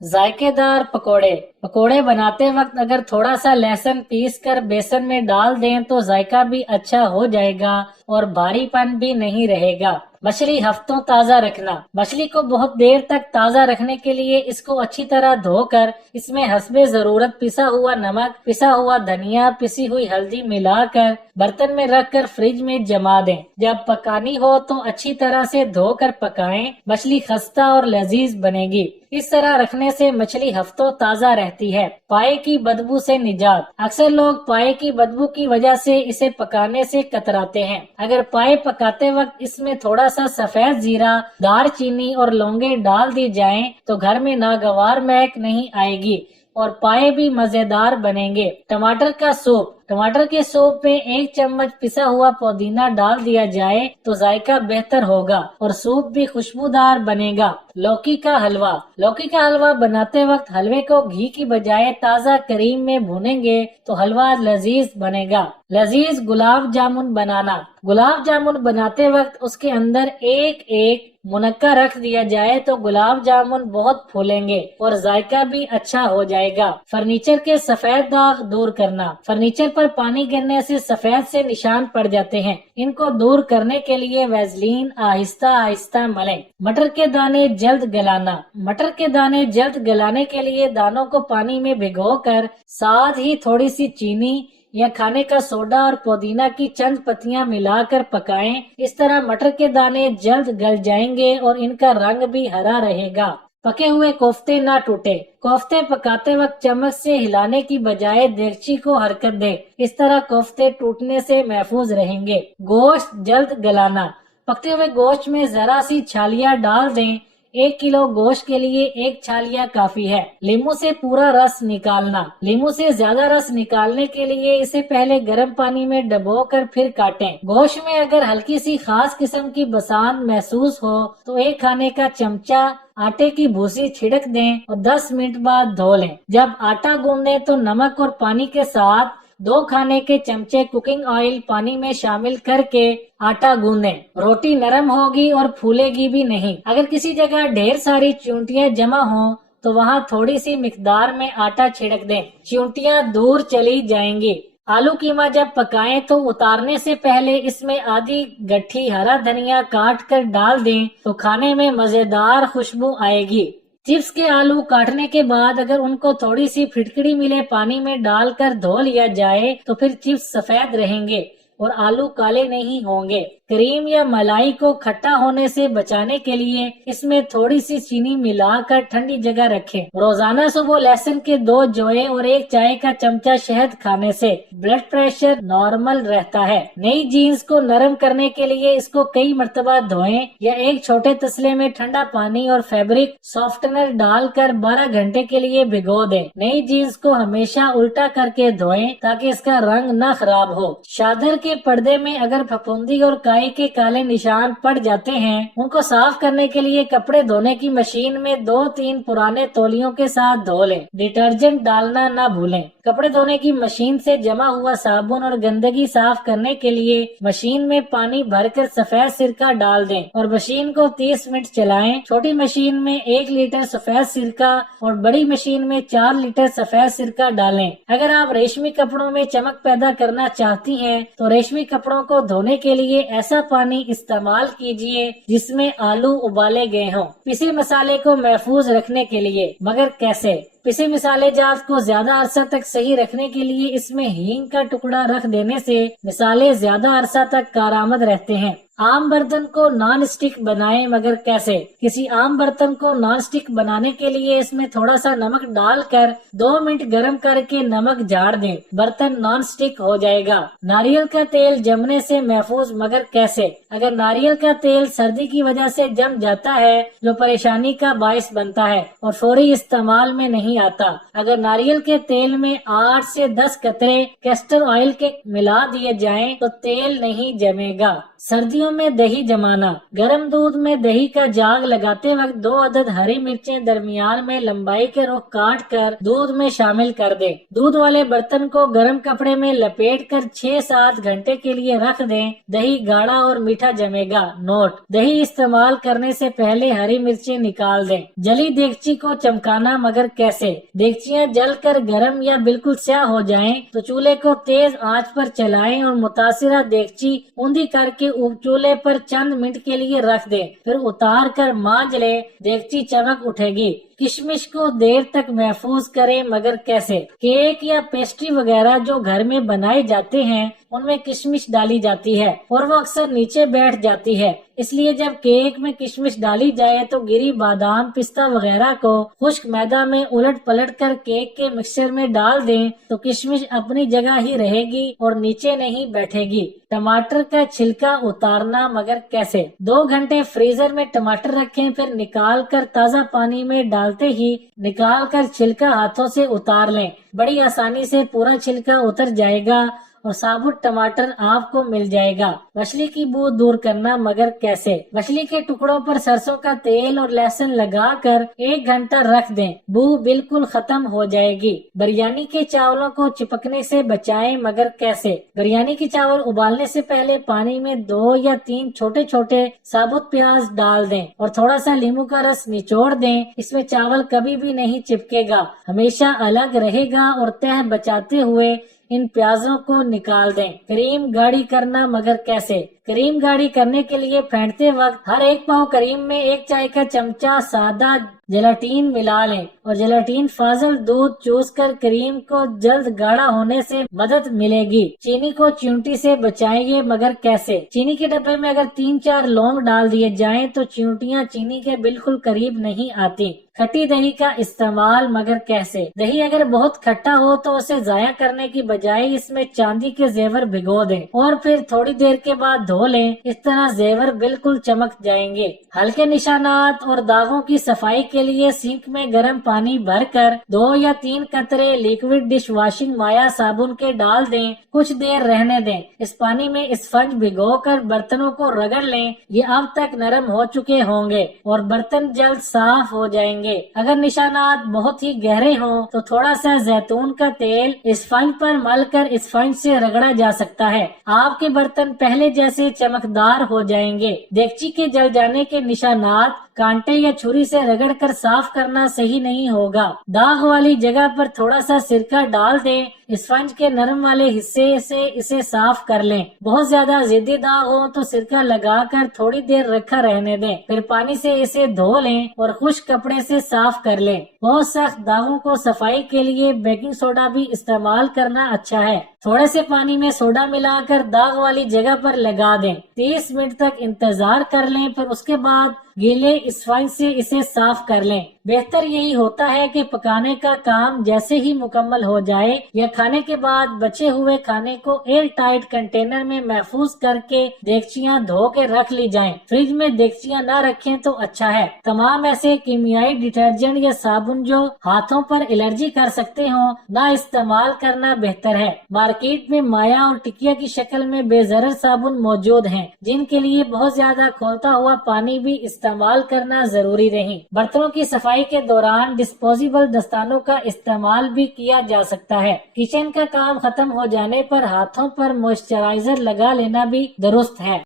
जायके दार पकोड़े। पकोड़े बनाते वक्त अगर थोड़ा सा लहसुन पीस कर बेसन में डाल दें तो जायका भी अच्छा हो जाएगा और भारीपन भी नहीं रहेगा। मछली हफ्तों ताज़ा रखना। मछली को बहुत देर तक ताज़ा रखने के लिए इसको अच्छी तरह धोकर इसमें हस्बे जरूरत पिसा हुआ नमक, पिसा हुआ धनिया, पिसी हुई हल्दी मिलाकर बर्तन में रखकर फ्रिज में जमा दें। जब पकानी हो तो अच्छी तरह से धोकर पकाएं। मछली खस्ता और लजीज बनेगी। इस तरह रखने से मछली हफ्तों ताज़ा रहती है। पाए की बदबू से निजात। अक्सर लोग पाए की बदबू की वजह से इसे पकाने से कतराते हैं। अगर पाए पकाते वक्त इसमें थोड़ा सा सफेद जीरा, दालचीनी और लौंगे डाल दी जाएं तो घर में नागवार महक नहीं आएगी और पाए भी मजेदार बनेंगे। टमाटर का सूप। टमाटर के सूप में 1 चम्मच पिसा हुआ पुदीना डाल दिया जाए तो जायका बेहतर होगा और सूप भी खुशबूदार बनेगा। लौकी का हलवा। लौकी का हलवा बनाते वक्त हलवे को घी की बजाय ताज़ा क्रीम में भूनेंगे तो हलवा लजीज बनेगा। लजीज गुलाब जामुन बनाना। गुलाब जामुन बनाते वक्त उसके अंदर एक एक मुनक्का रख दिया जाए तो गुलाब जामुन बहुत फूलेंगे और जायका भी अच्छा हो जाएगा। फर्नीचर के सफेद दाग दूर करना। फर्नीचर पर पानी गिरने से सफेद से निशान पड़ जाते हैं। इनको दूर करने के लिए वैसलीन आहिस्ता आहिस्ता मलें। मटर के दाने जल्द गलाना। मटर के दाने जल्द गलाने के लिए दानों को पानी में भिगोकर साथ ही थोड़ी सी चीनी या खाने का सोडा और पुदीना की चंद पत्तियां मिलाकर पकाएं। इस तरह मटर के दाने जल्द गल जाएंगे और इनका रंग भी हरा रहेगा। पके हुए कोफ्ते ना टूटे। कोफ्ते पकाते वक्त चम्मच से हिलाने की बजाय देगची को हरकत दे। इस तरह कोफ्ते टूटने से महफूज रहेंगे। गोश्त जल्द गलाना। पकते हुए गोश्त में जरा सी छालियां डाल दें। 1 किलो गोश्त के लिए 1 छालिया काफी है। लींबू से पूरा रस निकालना। लींबू से ज्यादा रस निकालने के लिए इसे पहले गर्म पानी में डुबोकर फिर काटें। गोश्त में अगर हल्की सी खास किस्म की बसान महसूस हो तो 1 खाने का चमचा आटे की भूसी छिड़क दें और 10 मिनट बाद धो लें। जब आटा गूंदें तो नमक और पानी के साथ 2 खाने के चमचे कुकिंग ऑयल पानी में शामिल करके आटा गूंदें। रोटी नरम होगी और फूलेगी भी नहीं। अगर किसी जगह ढेर सारी चूंटियां जमा हों तो वहां थोड़ी सी मिकदार में आटा छिड़क दें। चूंटियां दूर चली जाएंगी। आलू कीमा जब पकाएं तो उतारने से पहले इसमें आधी गट्ठी हरा धनिया काट कर डाल दें तो खाने में मजेदार खुशबू आएगी। चिप्स के आलू काटने के बाद अगर उनको थोड़ी सी फिटकड़ी मिले पानी में डालकर धो लिया जाए तो फिर चिप्स सफेद रहेंगे और आलू काले नहीं होंगे। क्रीम या मलाई को खट्टा होने से बचाने के लिए इसमें थोड़ी सी चीनी मिलाकर ठंडी जगह रखें। रोजाना सुबह लहसुन के 2 जोए और 1 चाय का चमचा शहद खाने से ब्लड प्रेशर नॉर्मल रहता है। नई जीन्स को नरम करने के लिए इसको कई मर्तबा धोएं या एक छोटे तसले में ठंडा पानी और फैब्रिक सॉफ्टनर डालकर 12 घंटे के लिए भिगो दें। नई जीन्स को हमेशा उल्टा करके धोएं ताकि इसका रंग न खराब हो। चादर के पर्दे में अगर फफूंदी और काई के काले निशान पड़ जाते हैं उनको साफ करने के लिए कपड़े धोने की मशीन में 2-3 पुराने तौलियों के साथ धो लें। डिटर्जेंट डालना न भूलें। कपड़े धोने की मशीन से जमा हुआ साबुन और गंदगी साफ करने के लिए मशीन में पानी भरकर सफेद सिरका डाल दें और मशीन को 30 मिनट चलाएं। छोटी मशीन में 1 लीटर सफेद सिरका और बड़ी मशीन में 4 लीटर सफेद सिरका डालें। अगर आप रेशमी कपड़ों में चमक पैदा करना चाहती हैं तो रेशमी कपड़ों को धोने के लिए ऐसा पानी इस्तेमाल कीजिए जिसमें आलू उबाले गए हों। पिसे मसाले को महफूज रखने के लिए, मगर कैसे? पिसे मसाले जात को ज्यादा अरसा तक सही रखने के लिए इसमें हींग का टुकड़ा रख देने से मसाले ज्यादा अरसा तक कारआमद रहते हैं। आम बर्तन को नॉन स्टिक बनाएं, मगर कैसे? किसी आम बर्तन को नॉन स्टिक बनाने के लिए इसमें थोड़ा सा नमक डालकर 2 मिनट गर्म करके नमक झाड़ दें। बर्तन नॉन स्टिक हो जाएगा। नारियल का तेल जमने से महफूज, मगर कैसे? अगर नारियल का तेल सर्दी की वजह से जम जाता है जो परेशानी का बायस बनता है और फौरी इस्तेमाल में नहीं आता। अगर नारियल के तेल में 8 से 10 कतरे कैस्टर ऑयल के मिला दिए जाएं तो तेल नहीं जमेगा। सर्दियों में दही जमाना। गर्म दूध में दही का जाग लगाते वक्त 2 अदद हरी मिर्चें दरमियान में लंबाई के रुख काट कर दूध में शामिल कर दें। दूध वाले बर्तन को गर्म कपड़े में लपेट कर 6-7 घंटे के लिए रख दें। दही गाढ़ा और मीठा जमेगा। नोट: दही इस्तेमाल करने से पहले हरी मिर्चें निकाल दें। जली देगची को चमकाना, मगर कैसे? देगचियां जलकर गर्म या बिल्कुल स्याह हो जाएं तो चूल्हे को तेज आंच पर चलाएं और मुतासिरा देगची ऊंधी करके चूल्हे पर चंद मिनट के लिए रख दें, फिर उतार कर मांज लें। देगची चमक उठेगी। किशमिश को देर तक महफूज करें, मगर कैसे? केक या पेस्ट्री वगैरह जो घर में बनाए जाते हैं उनमें किशमिश डाली जाती है और वो अक्सर नीचे बैठ जाती है। इसलिए जब केक में किशमिश डाली जाए तो गिरी बादाम, पिस्ता वगैरह को खुश्क मैदा में उलट पलट कर केक के मिक्सचर में डाल दें तो किशमिश अपनी जगह ही रहेगी और नीचे नहीं बैठेगी। टमाटर का छिलका उतारना, मगर कैसे? 2 घंटे फ्रीजर में टमाटर रखें, फिर निकाल कर ताज़ा पानी में डालते ही निकाल कर छिलका हाथों से उतार लें। बड़ी आसानी से पूरा छिलका उतर जाएगा और साबुत टमाटर आपको मिल जाएगा। मछली की बू दूर करना, मगर कैसे? मछली के टुकड़ों पर सरसों का तेल और लहसुन लगाकर 1 घंटा रख दें, बू बिल्कुल खत्म हो जाएगी। बिरयानी के चावलों को चिपकने से बचाएं, मगर कैसे? बिरयानी के चावल उबालने से पहले पानी में 2 या 3 छोटे छोटे साबुत प्याज डाल दें और थोड़ा सा नींबू का रस निचोड़ दें। इसमें चावल कभी भी नहीं चिपकेगा, हमेशा अलग रहेगा और तह बचाते हुए इन प्याजों को निकाल दें। क्रीम गाढ़ी करना, मगर कैसे? क्रीम गाढ़ी करने के लिए फेंटते वक्त हर 1 पाव क्रीम में 1 चाय का चमचा सादा जेलाटीन मिला लें और जेलाटीन फाजल दूध चूस कर क्रीम को जल्द गाढ़ा होने से मदद मिलेगी। चीनी को चींटी से बचाएंगे, मगर कैसे? चीनी के डब्बे में अगर 3-4 लौंग डाल दिए जाएं तो चींटियां चीनी के बिल्कुल करीब नहीं आती। खट्टी दही का इस्तेमाल, मगर कैसे? दही अगर बहुत खट्टा हो तो उसे जाया करने की बजाय इसमें चांदी के जेवर भिगो दें और फिर थोड़ी देर के बाद धो लें। इस तरह जेवर बिल्कुल चमक जाएंगे। हल्के निशानात और दागों की सफाई के लिए सिंक में गर्म पानी भरकर 2 या 3 कतरे लिक्विड डिश वॉशिंग माया साबुन के डाल दें, कुछ देर रहने दें। इस पानी में स्पंज भिगोकर बर्तनों को रगड़ लें। ये अब तक नरम हो चुके होंगे और बर्तन जल्द साफ हो जाएंगे। अगर निशानात बहुत ही गहरे हों तो थोड़ा सा जैतून का तेल स्पंज पर मलकर स्पंज से रगड़ा जा सकता है। आपके बर्तन पहले जैसे चमकदार हो जाएंगे। देगची के जल जाने के निशानात कांटे या छुरी से रगड़कर साफ करना सही नहीं होगा। दाग वाली जगह पर थोड़ा सा सिरका डाल दें। स्पंज के नरम वाले हिस्से से इसे साफ कर लें। बहुत ज्यादा जिद्दी दाग हो तो सिरका लगाकर थोड़ी देर रखा रहने दें, फिर पानी से इसे धो लें और खुश्क कपड़े से साफ कर लें। बहुत सख्त दागों को सफाई के लिए बेकिंग सोडा भी इस्तेमाल करना अच्छा है। थोड़े से पानी में सोडा मिलाकर दाग वाली जगह पर लगा दें। 30 मिनट तक इंतजार कर लें, फिर उसके बाद गीले स्पंज से इसे साफ कर लें। बेहतर यही होता है कि पकाने का काम जैसे ही मुकम्मल हो जाए या खाने के बाद बचे हुए खाने को एयर टाइट कंटेनर में महफूज करके देगचियां धो के रख ली जाएं। फ्रिज में देगचियां न रखें तो अच्छा है। तमाम ऐसे कीमियाई डिटर्जेंट या साबुन जो हाथों पर एलर्जी कर सकते हो न इस्तेमाल करना बेहतर है। मार्केट में माया और टिकिया की शक्ल में बेजरर साबुन मौजूद हैं, जिनके लिए बहुत ज्यादा खौलता हुआ पानी भी इस्तेमाल करना जरूरी नहीं। बर्तनों की सफाई के दौरान डिस्पोजेबल दस्तानों का इस्तेमाल भी किया जा सकता है। किचन का काम खत्म हो जाने पर हाथों पर मॉइस्चराइजर लगा लेना भी दुरुस्त है।